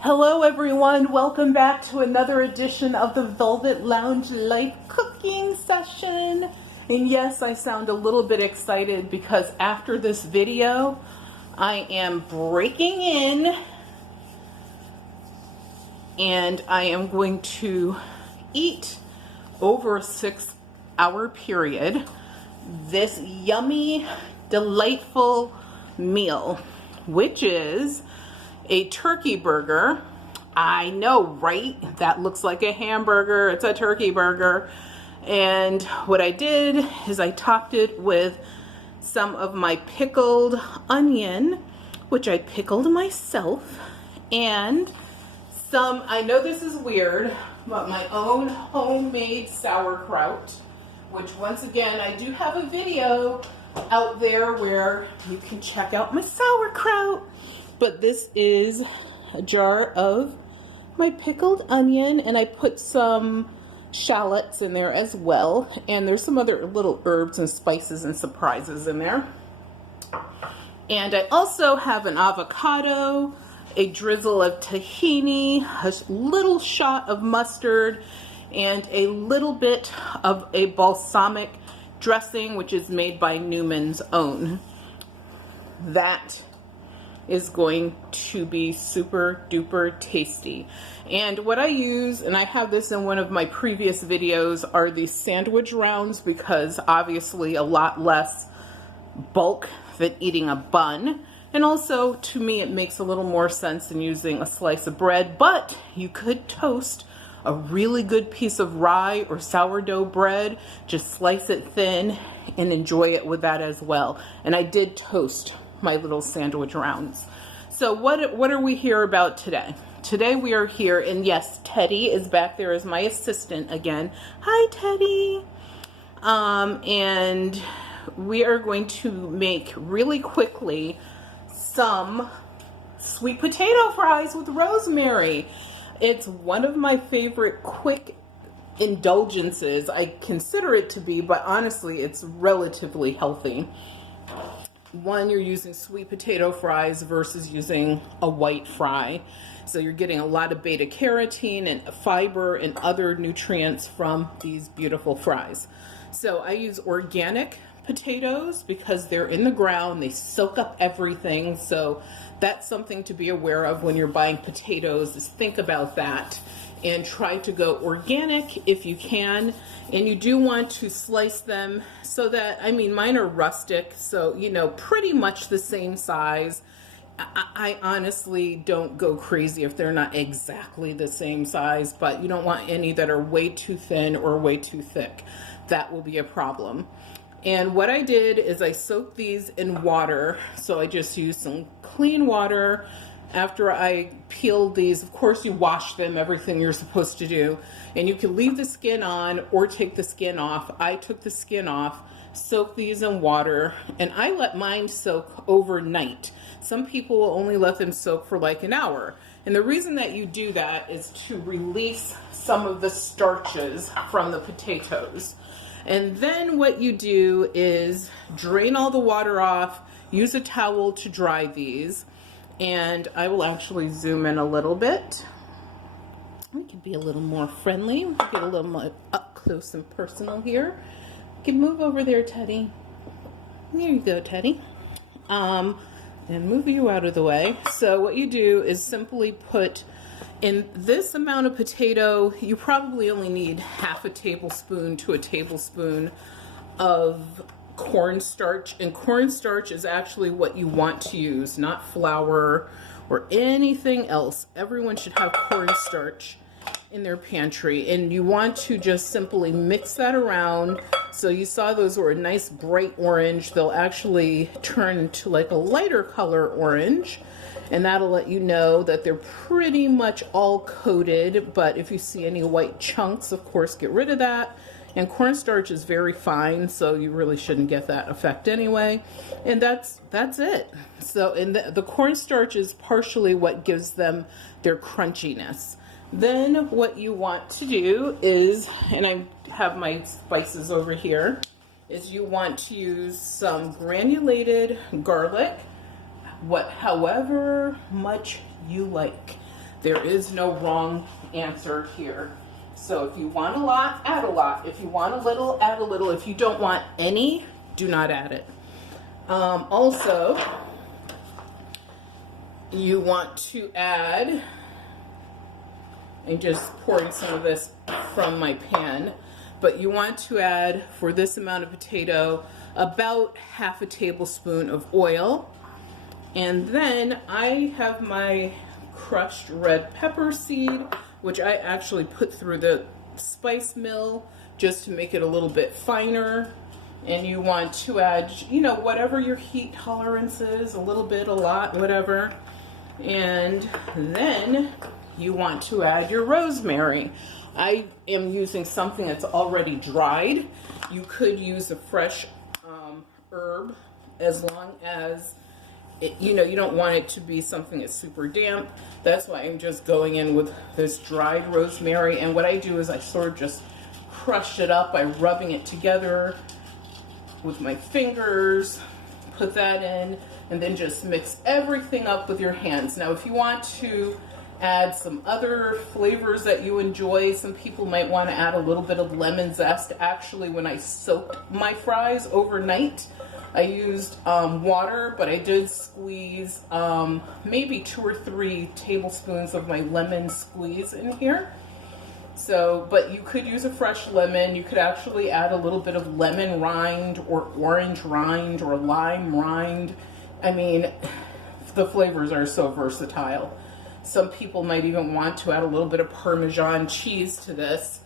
Hello everyone, welcome back to another edition of the Velvet Lounge Light cooking session. And yes, I sound a little bit excited because after this video, I am breaking in and I am going to eat over a 6-hour period this yummy, delightful meal, which is a turkey burger. I know, right? That looks like a hamburger. It's a turkey burger. And what I did is I topped it with some of my pickled onion, which I pickled myself, and some, I know this is weird, but my own homemade sauerkraut, which once again, I do have a video out there where you can check out my sauerkraut. But this is a jar of my pickled onion, and I put some shallots in there as well. And there's some other little herbs and spices and surprises in there. And I also have an avocado, a drizzle of tahini, a little shot of mustard, and a little bit of a balsamic dressing, which is made by Newman's Own. That is going to be super duper tasty. And what I use, and I have this in one of my previous videos, are these sandwich rounds, because obviously a lot less bulk than eating a bun. And also, to me, it makes a little more sense than using a slice of bread, but you could toast a really good piece of rye or sourdough bread, just slice it thin and enjoy it with that as well. And I did toast my little sandwich rounds. So what are we here about today? Today we are here, and yes, Teddy is back there as my assistant again. Hi, Teddy. And we are going to make really quickly some sweet potato fries with rosemary. It's one of my favorite quick indulgences. I consider it to be, but honestly, it's relatively healthy. One, you're using sweet potato fries versus using a white fry. So you're getting a lot of beta carotene and fiber and other nutrients from these beautiful fries. So I use organic potatoes because they're in the ground, they soak up everything. So that's something to be aware of when you're buying potatoes, is think about that and try to go organic if you can. And you do want to slice them so that, I mean, mine are rustic, so, you know, pretty much the same size. I honestly don't go crazy if they're not exactly the same size, but you don't want any that are way too thin or way too thick. That will be a problem. And what I did is I soaked these in water. So I just used some clean water. After I peeled these, of course you wash them, everything you're supposed to do, and you can leave the skin on or take the skin off. I took the skin off, soaked these in water, and I let mine soak overnight. Some people will only let them soak for like an hour. And the reason that you do that is to release some of the starches from the potatoes. And then what you do is drain all the water off, use a towel to dry these. And I will actually zoom in a little bit. We can be a little more friendly. We can get a little more up close and personal here. We can move over there, Teddy. There you go, Teddy. And move you out of the way. So what you do is simply put in this amount of potato, you probably only need half a tablespoon to a tablespoon of cornstarch, and cornstarch is actually what you want to use, not flour or anything else. Everyone should have cornstarch in their pantry, and you want to just simply mix that around. So you saw those were a nice bright orange. They'll actually turn into like a lighter color orange, and that'll let you know that they're pretty much all coated. But if you see any white chunks, of course, get rid of that. And cornstarch is very fine, so you really shouldn't get that effect anyway. And that's it. So, and the cornstarch is partially what gives them their crunchiness. Then what you want to do is, and I have my spices over here, is you want to use some granulated garlic, however much you like. There is no wrong answer here. So if you want a lot, add a lot. If you want a little, add a little. If you don't want any, do not add it. Also, you want to add, I'm just pouring some of this from my pan, but you want to add, for this amount of potato, about half a tablespoon of oil. And then I have my crushed red pepper seed, which I actually put through the spice mill just to make it a little bit finer. And you want to add, you know, whatever your heat tolerance is, a little bit, a lot, whatever. And then you want to add your rosemary. I am using something that's already dried. You could use a fresh herb, as long as it, you know, you don't want it to be something that's super damp. That's why I'm just going in with this dried rosemary. And what I do is I sort of just crush it up by rubbing it together with my fingers, put that in, and then just mix everything up with your hands. Now, if you want to add some other flavors that you enjoy, some people might want to add a little bit of lemon zest. Actually, when I soaked my fries overnight, I used water, but I did squeeze maybe 2 or 3 tablespoons of my lemon squeeze in here. So, but you could use a fresh lemon. You could actually add a little bit of lemon rind or orange rind or lime rind. I mean, the flavors are so versatile. Some people might even want to add a little bit of Parmesan cheese to this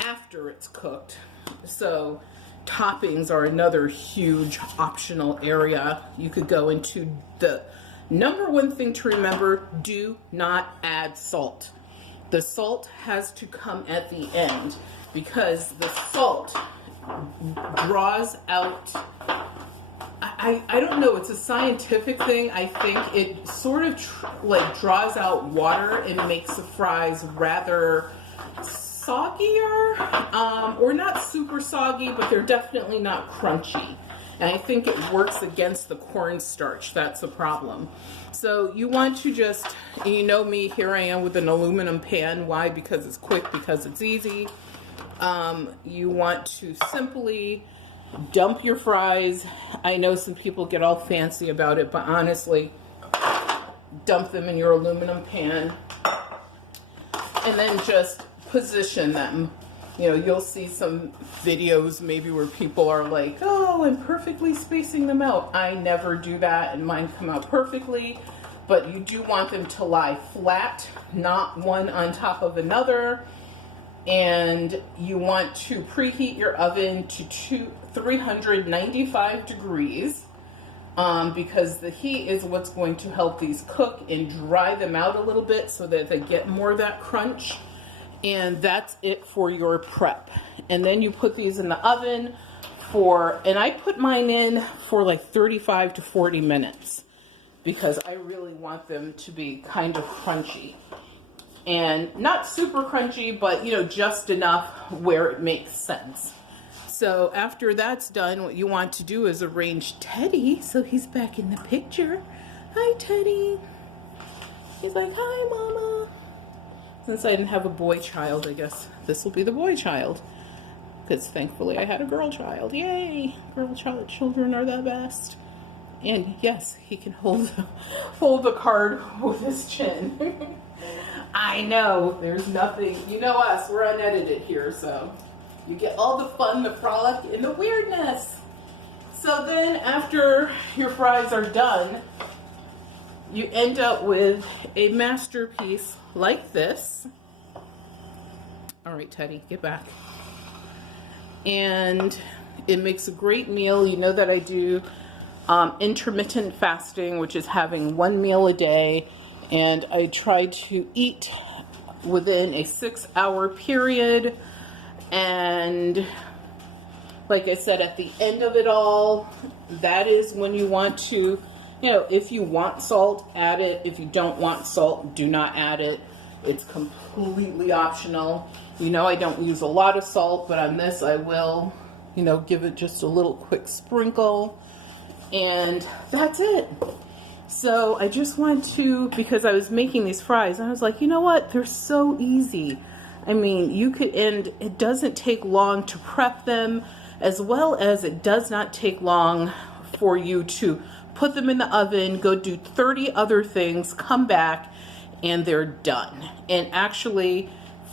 after it's cooked. So toppings are another huge optional area. You could go into. The number one thing to remember, do not add salt. The salt has to come at the end because the salt draws out, I don't know, it's a scientific thing. I think it sort of like draws out water and makes the fries rather soggier, or not super soggy, but they're definitely not crunchy. And I think it works against the cornstarch. That's the problem. So you want to just, you know me, here I am with an aluminum pan. Why? Because it's quick, because it's easy. You want to simply dump your fries. I know some people get all fancy about it, but honestly, dump them in your aluminum pan. And then just position them. You know, you'll see some videos maybe where people are like, oh, I'm perfectly spacing them out. I never do that, and mine come out perfectly. But you do want them to lie flat, not one on top of another. And you want to preheat your oven to 395 degrees because the heat is what's going to help these cook and dry them out a little bit so that they get more of that crunch. And that's it for your prep. And then you put these in the oven for, and I put mine in for like 35 to 40 minutes because I really want them to be kind of crunchy. And not super crunchy, but you know, just enough where it makes sense. So after that's done, what you want to do is arrange Teddy. So he's back in the picture. Hi, Teddy. He's like, hi, Mama. Since I didn't have a boy child, I guess this will be the boy child. Because thankfully I had a girl child. Yay! Girl child children are the best. And yes, he can hold the card with his chin. I know, there's nothing, you know us, we're unedited here, so you get all the fun, the frolic, and the weirdness. So then after your fries are done, you end up with a masterpiece like this. All right, Teddy, get back. And it makes a great meal. You know that I do intermittent fasting, which is having one meal a day. And I try to eat within a 6-hour period. And like I said, at the end of it all, that is when you want to, you know, if you want salt, add it. If you don't want salt, do not add it. It's completely optional. You know, I don't use a lot of salt, but on this I will, you know, give it just a little quick sprinkle. And that's it. So I just want to, because I was making these fries, and I was like, you know what? They're so easy. I mean, you could, and it doesn't take long to prep them, as well as it does not take long for you to put them in the oven, go do 30 other things, come back, and they're done. And actually,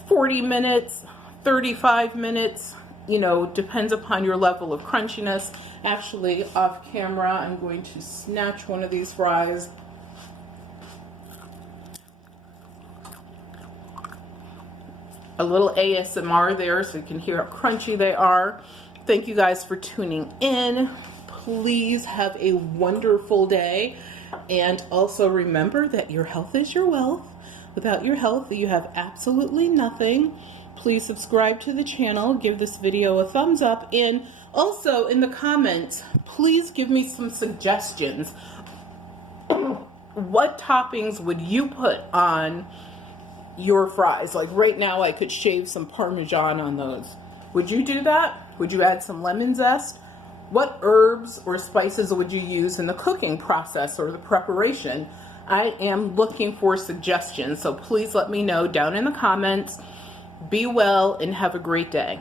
40 minutes, 35 minutes, you know, depends upon your level of crunchiness. Actually, off camera, I'm going to snatch one of these fries. A little ASMR there so you can hear how crunchy they are. Thank you guys for tuning in. Please have a wonderful day. And also remember that your health is your wealth. Without your health, you have absolutely nothing. Please subscribe to the channel, give this video a thumbs up, and also in the comments, please give me some suggestions. What toppings would you put on your fries? Like right now, I could shave some Parmesan on those. Would you do that? Would you add some lemon zest? What herbs or spices would you use in the cooking process or the preparation? I am looking for suggestions, so please let me know down in the comments. Be well and have a great day.